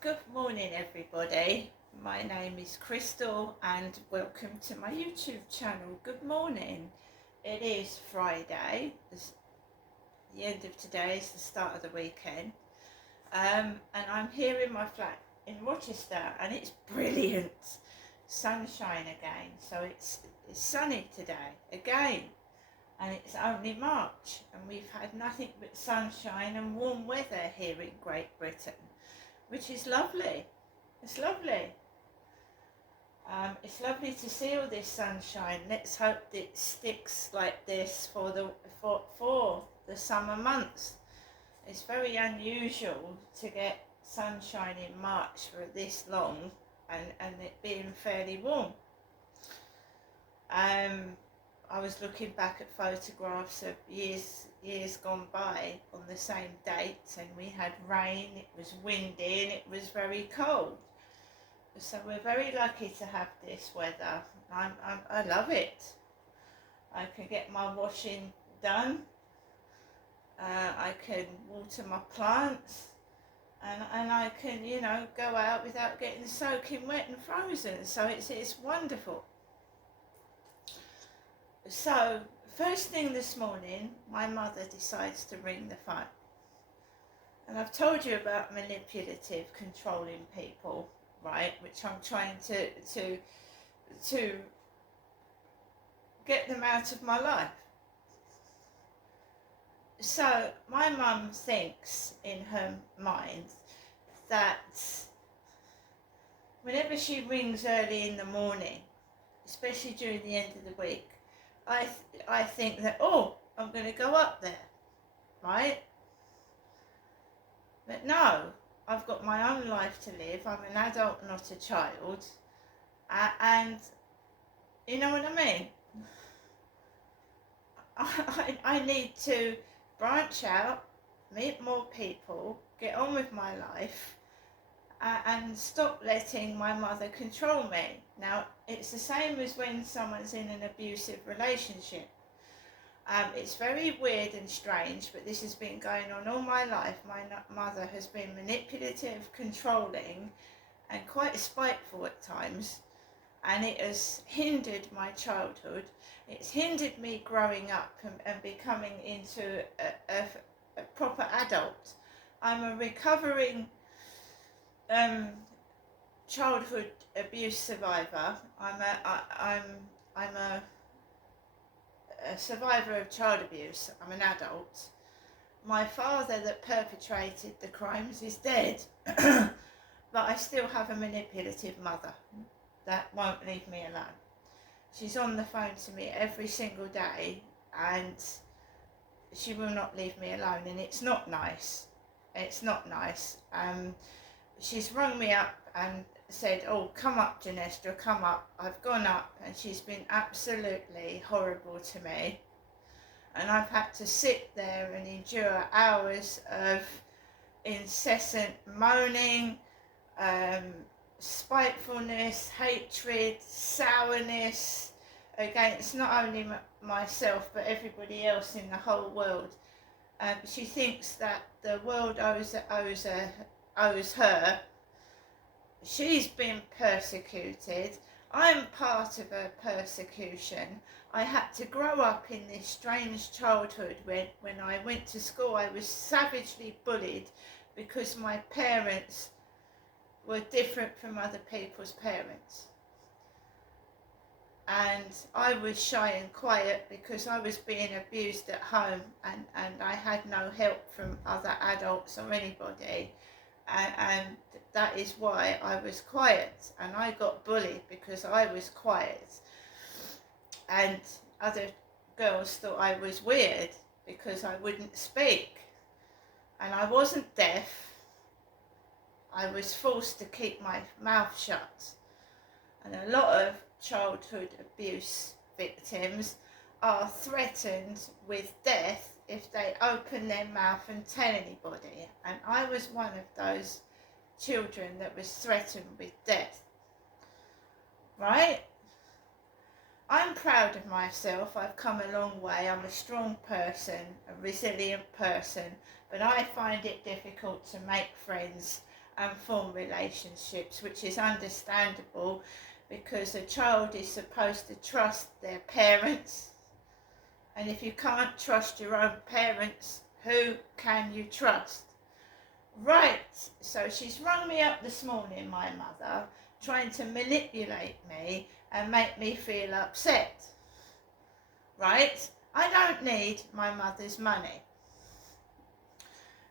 Good morning, everybody. My name is Crystal, and welcome to my YouTube channel. Good morning. It is Friday. The end of today is the start of the weekend. And I'm here in my flat in Rochester, and it's brilliant. Sunshine again. So it's sunny today again. And it's only March, and we've had nothing but sunshine and warm weather here in Great Britain, which is lovely. It's lovely. It's lovely to see all this sunshine. Let's hope it sticks like this for the summer months. It's very unusual to get sunshine in March for this long, and it being fairly warm. I was looking back at photographs of years gone by on the same dates, and we had rain, it was windy, and it was very cold. So we're very lucky to have this weather. I love it. I can get my washing done. I can water my plants, and I can, go out without getting soaking wet and frozen. So it's wonderful. So, first thing this morning, my mother decides to ring the phone. And I've told you about manipulative, controlling people, right? Which I'm trying to get them out of my life. So, my mum thinks in her mind that whenever she rings early in the morning, especially during the end of the week, I think that, I'm going to go up there, right? But no, I've got my own life to live. I'm an adult, not a child. And you know what I mean? I need to branch out, meet more people, get on with my life, and stop letting my mother control me. Now, it's the same as when someone's in an abusive relationship. It's very weird and strange, but this has been going on all my life. My mother has been manipulative, controlling, and quite spiteful at times, and it has hindered my childhood. It's hindered me growing up and becoming into a proper adult. I'm a recovering childhood abuse survivor. I'm a survivor of child abuse. I'm an adult. My father that perpetrated the crimes is dead, but I still have a manipulative mother that won't leave me alone. She's on the phone to me every single day, and she will not leave me alone, and it's not nice. It's not nice. She's rung me up and said, come up, Janestra, come up. I've gone up, and she's been absolutely horrible to me. And I've had to sit there and endure hours of incessant moaning, spitefulness, hatred, sourness against not only myself but everybody else in the whole world. She thinks that the world owes her. She's been persecuted. I'm part of her persecution. I had to grow up in this strange childhood when I went to school. I was savagely bullied because my parents were different from other people's parents. And I was shy and quiet because I was being abused at home, and I had no help from other adults or anybody. And that is why I was quiet, and I got bullied because I was quiet. And other girls thought I was weird because I wouldn't speak. And I wasn't deaf. I was forced to keep my mouth shut. And a lot of childhood abuse victims are threatened with death if they open their mouth and tell anybody. And I was one of those children that was threatened with death. Right? I'm proud of myself. I've come a long way. I'm a strong person, a resilient person, but I find it difficult to make friends and form relationships, which is understandable because a child is supposed to trust their parents. And if you can't trust your own parents, who can you trust? Right, so she's rung me up this morning, my mother, trying to manipulate me and make me feel upset. Right? I don't need my mother's money.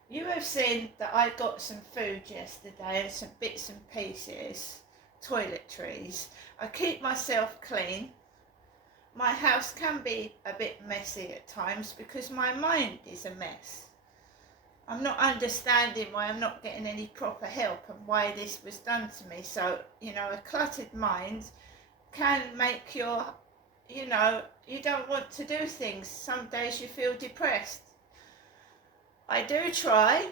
You have seen that I got some food yesterday and some bits and pieces, toiletries. I keep myself clean. My house can be a bit messy at times because my mind is a mess. I'm not understanding why I'm not getting any proper help and why this was done to me. So, a cluttered mind can make you don't want to do things. Some days you feel depressed. I do try.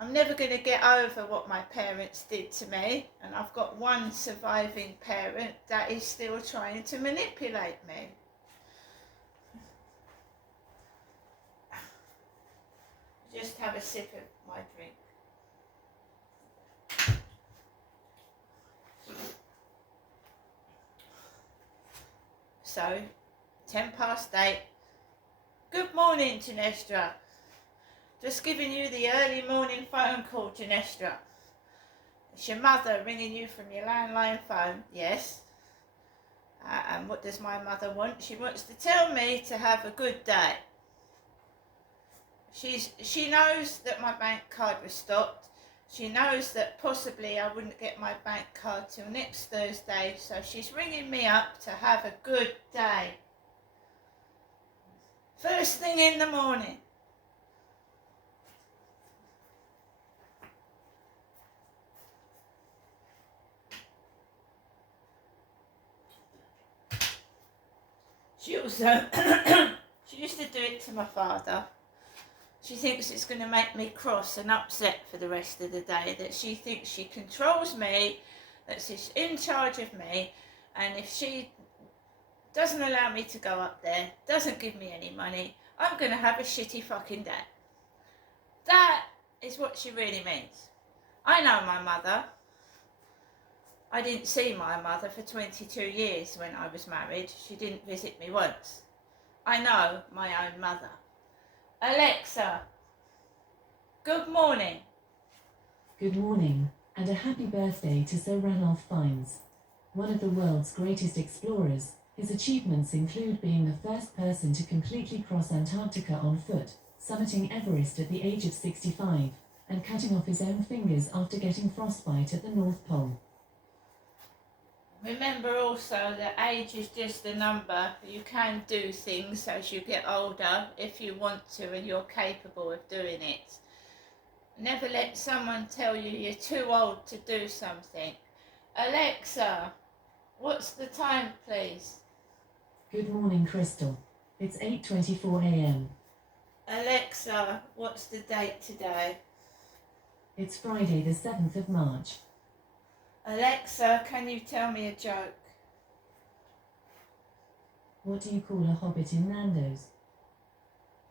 I'm never going to get over what my parents did to me, and I've got one surviving parent that is still trying to manipulate me. Just have a sip of my drink. So, 8:10. Good morning, Ginestra. Just giving you the early morning phone call, Ginestra. It's your mother ringing you from your landline phone, yes. And what does my mother want? She wants to tell me to have a good day. She knows that my bank card was stopped. She knows that possibly I wouldn't get my bank card till next Thursday, so she's ringing me up to have a good day. First thing in the morning. She also, she used to do it to my father. She thinks it's going to make me cross and upset for the rest of the day, that she thinks she controls me, that she's in charge of me, and if she doesn't allow me to go up there, doesn't give me any money, I'm going to have a shitty fucking day. That is what she really means. I know my mother. I didn't see my mother for 22 years when I was married. She didn't visit me once. I know my own mother. Alexa, good morning. Good morning, and a happy birthday to Sir Ranulph Fiennes. One of the world's greatest explorers, his achievements include being the first person to completely cross Antarctica on foot, summiting Everest at the age of 65, and cutting off his own fingers after getting frostbite at the North Pole. Remember also that age is just a number. You can do things as you get older if you want to and you're capable of doing it. Never let someone tell you you're too old to do something. Alexa, what's the time, please? Good morning, Crystal. It's 8:24 a.m. Alexa, what's the date today? It's Friday the 7th of March. Alexa, can you tell me a joke? What do you call a hobbit in Nando's?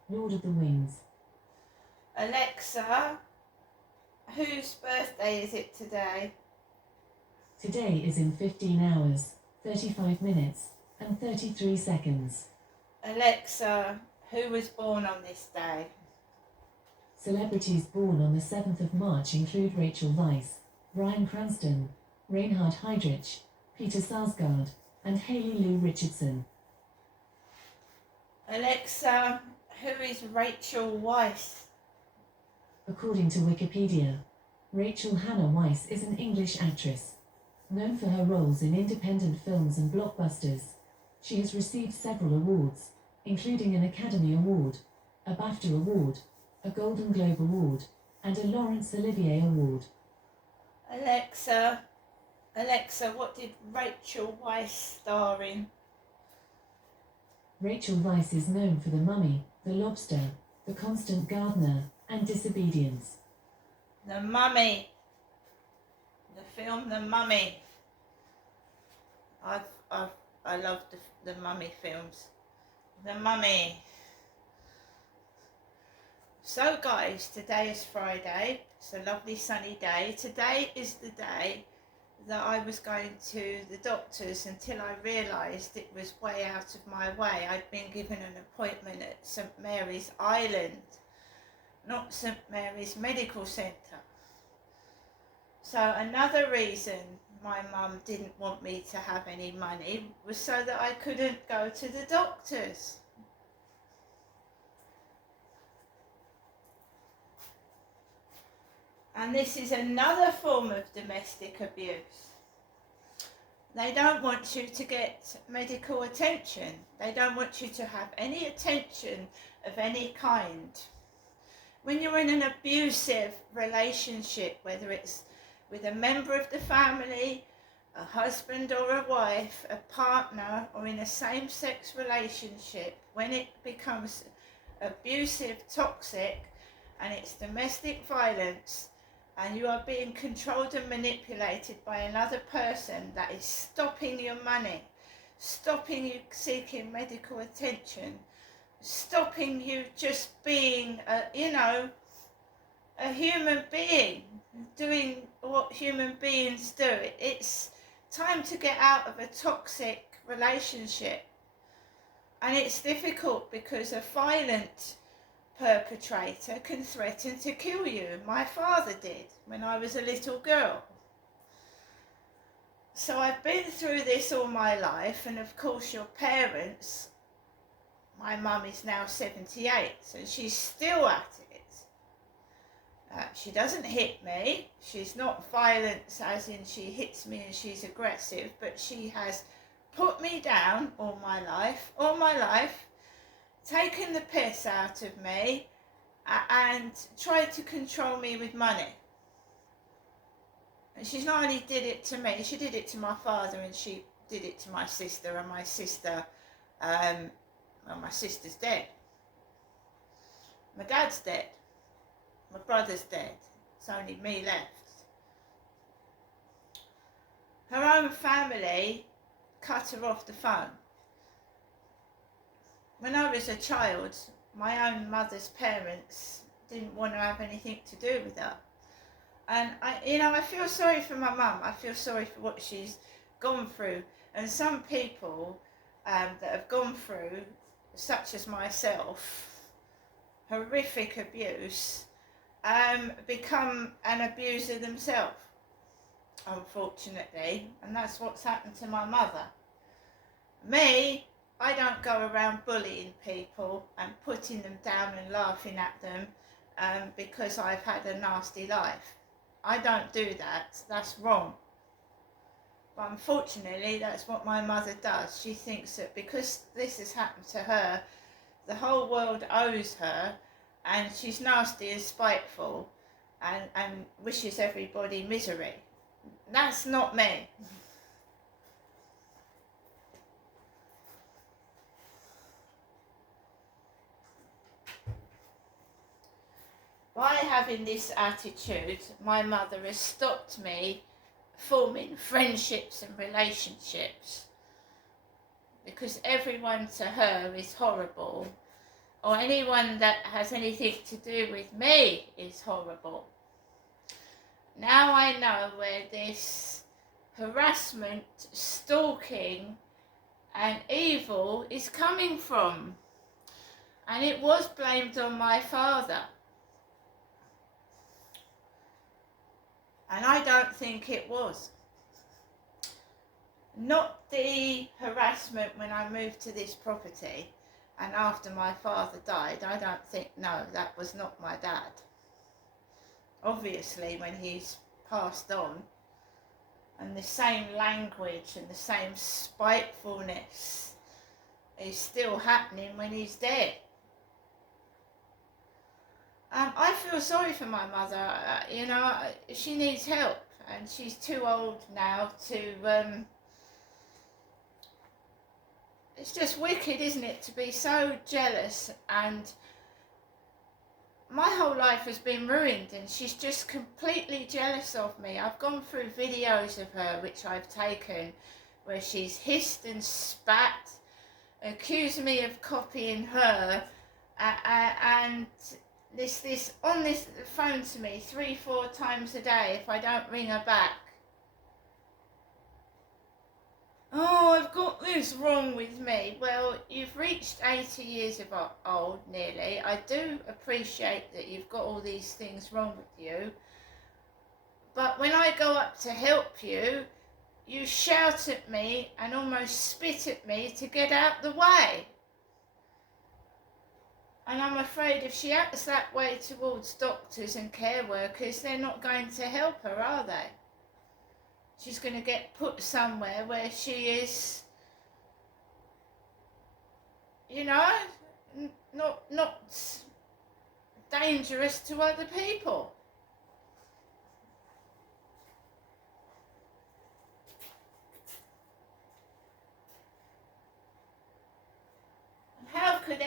Lord of the Wings. Alexa, whose birthday is it today? Today is in 15 hours, 35 minutes, and 33 seconds. Alexa, who was born on this day? Celebrities born on the 7th of March include Rachel Weisz, Bryan Cranston, Reinhard Heydrich, Peter Sarsgaard, and Hayley Lou Richardson. Alexa, who is Rachel Weisz? According to Wikipedia, Rachel Hannah Weisz is an English actress. Known for her roles in independent films and blockbusters, she has received several awards, including an Academy Award, a BAFTA Award, a Golden Globe Award, and a Laurence Olivier Award. Alexa, what did Rachel Weisz star in? Rachel Weisz is known for The Mummy, The Lobster, The Constant Gardener, and Disobedience. The Mummy. The film The Mummy. I love the Mummy films. The Mummy. So guys, today is Friday. It's a lovely sunny day. Today is the day that I was going to the doctors until I realised it was way out of my way. I'd been given an appointment at St Mary's Island, not St Mary's Medical Centre. So another reason my mum didn't want me to have any money was so that I couldn't go to the doctors. And this is another form of domestic abuse. They don't want you to get medical attention. They don't want you to have any attention of any kind. When you're in an abusive relationship, whether it's with a member of the family, a husband or a wife, a partner, or in a same-sex relationship, when it becomes abusive, toxic, and it's domestic violence, and you are being controlled and manipulated by another person that is stopping your money, stopping you seeking medical attention, stopping you just being, a human being, doing what human beings do. It's time to get out of a toxic relationship. And it's difficult because a violent perpetrator can threaten to kill you. My father did when I was a little girl. So I've been through this all my life, and of course your parents, my mum is now 78, so she's still at it. She doesn't hit me, she's not violent as in she hits me and she's aggressive, but she has put me down all my life, taken the piss out of me and tried to control me with money. And she's not only did it to me, she did it to my father, and she did it to my sister, and my sister, my sister's dead. My dad's dead. My brother's dead. It's only me left. Her own family cut her off the phone. When I was a child, my own mother's parents didn't want to have anything to do with her. And I feel sorry for my mum. I feel sorry for what she's gone through. And some people that have gone through, such as myself, horrific abuse, become an abuser themselves, unfortunately. And that's what's happened to my mother. Me, I don't go around bullying people and putting them down and laughing at them because I've had a nasty life. I don't do that. That's wrong. But unfortunately, that's what my mother does. She thinks that because this has happened to her, the whole world owes her, and she's nasty and spiteful and wishes everybody misery. That's not me. By having this attitude, my mother has stopped me forming friendships and relationships, because everyone to her is horrible, or anyone that has anything to do with me is horrible. Now I know where this harassment, stalking and evil is coming from, and it was blamed on my father. And I don't think it was. Not the harassment when I moved to this property and after my father died. I don't think, no, that was not my dad. Obviously, when he's passed on, and the same language and the same spitefulness is still happening when he's dead. I feel sorry for my mother. She needs help, and she's too old now to. It's just wicked, isn't it, to be so jealous, and my whole life has been ruined, and she's just completely jealous of me. I've gone through videos of her which I've taken where she's hissed and spat, accused me of copying her, and this on this phone to me 3-4 times a day if I don't ring her back. Oh, I've got this wrong with me. Well, you've reached 80 years of old nearly. I do appreciate that you've got all these things wrong with you. But when I go up to help you, you shout at me and almost spit at me to get out the way. And I'm afraid if she acts that way towards doctors and care workers, they're not going to help her, are they? She's going to get put somewhere where she is, you know, not dangerous to other people. How could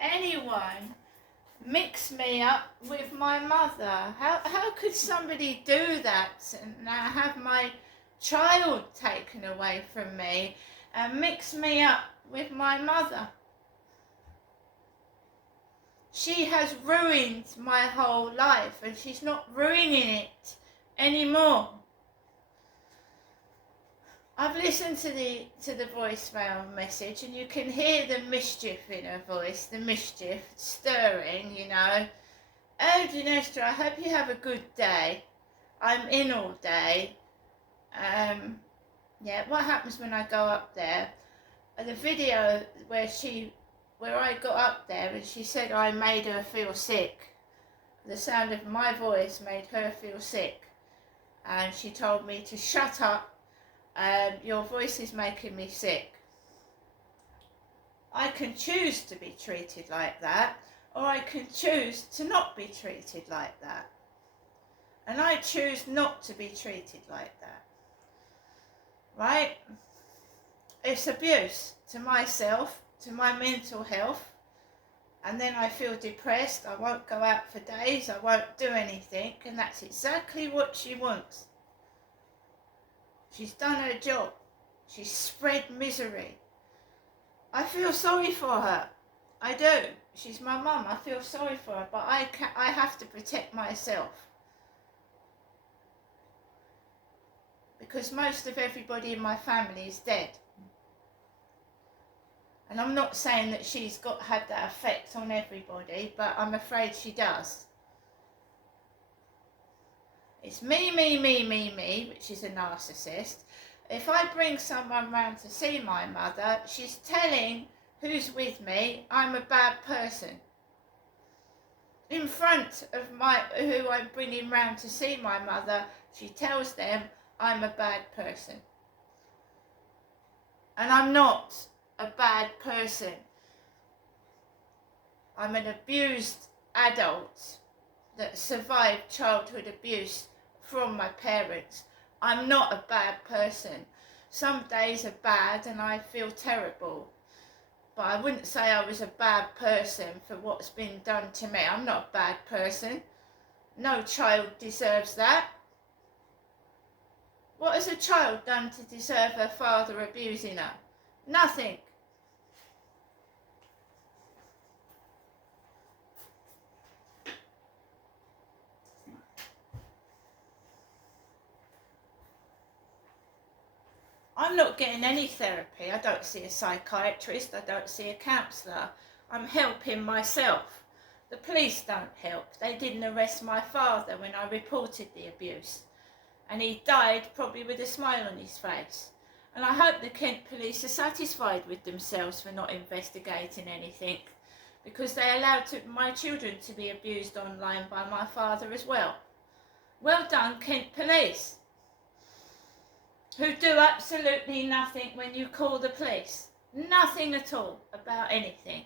anyone mix me up with my mother? How could somebody do that and now have my child taken away from me and mix me up with my mother? She has ruined my whole life and she's not ruining it anymore. I've listened to the voicemail message and you can hear the mischief in her voice, the mischief stirring, you know. Oh, Ginestra, I hope you have a good day. I'm in all day. Yeah, what happens when I go up there? The video where I got up there and she said I made her feel sick. The sound of my voice made her feel sick. And she told me to shut up. Your voice is making me sick. I can choose to be treated like that, or I can choose to not be treated like that. And I choose not to be treated like that. Right? It's abuse to myself, to my mental health, and then I feel depressed. I won't go out for days, I won't do anything, and that's exactly what she wants. She's done her job. She's spread misery. I feel sorry for her. I do. She's my mum. I feel sorry for her, but I have to protect myself. Because most of everybody in my family is dead. And I'm not saying that she's had that effect on everybody, but I'm afraid she does. It's me, which is a narcissist. If I bring someone round to see my mother, she's telling who's with me I'm a bad person. In front of who I'm bringing round to see my mother, she tells them I'm a bad person. And I'm not a bad person. I'm an abused adult that survived childhood abuse from my parents. I'm not a bad person. Some days are bad and I feel terrible, but I wouldn't say I was a bad person for what's been done to me. I'm not a bad person. No child deserves that. What has a child done to deserve her father abusing her? Nothing. I'm not getting any therapy. I don't see a psychiatrist. I don't see a counsellor. I'm helping myself. The police don't help. They didn't arrest my father when I reported the abuse. And he died probably with a smile on his face. And I hope the Kent police are satisfied with themselves for not investigating anything, because they allowed my children to be abused online by my father as well. Well done, Kent police, who do absolutely nothing when you call the police. Nothing at all about anything.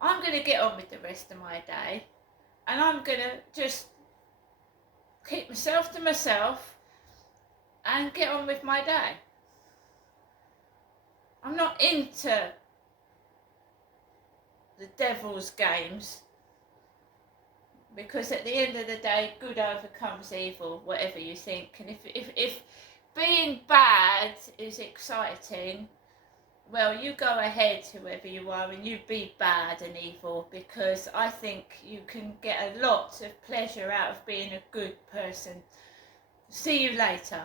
I'm going to get on with the rest of my day, and I'm going to just keep myself to myself and get on with my day. I'm not into the devil's games, because at the end of the day, good overcomes evil, whatever you think. And if being bad is exciting, Well, you go ahead, whoever you are, and you be bad and evil, because I think you can get a lot of pleasure out of being a good person. See you later.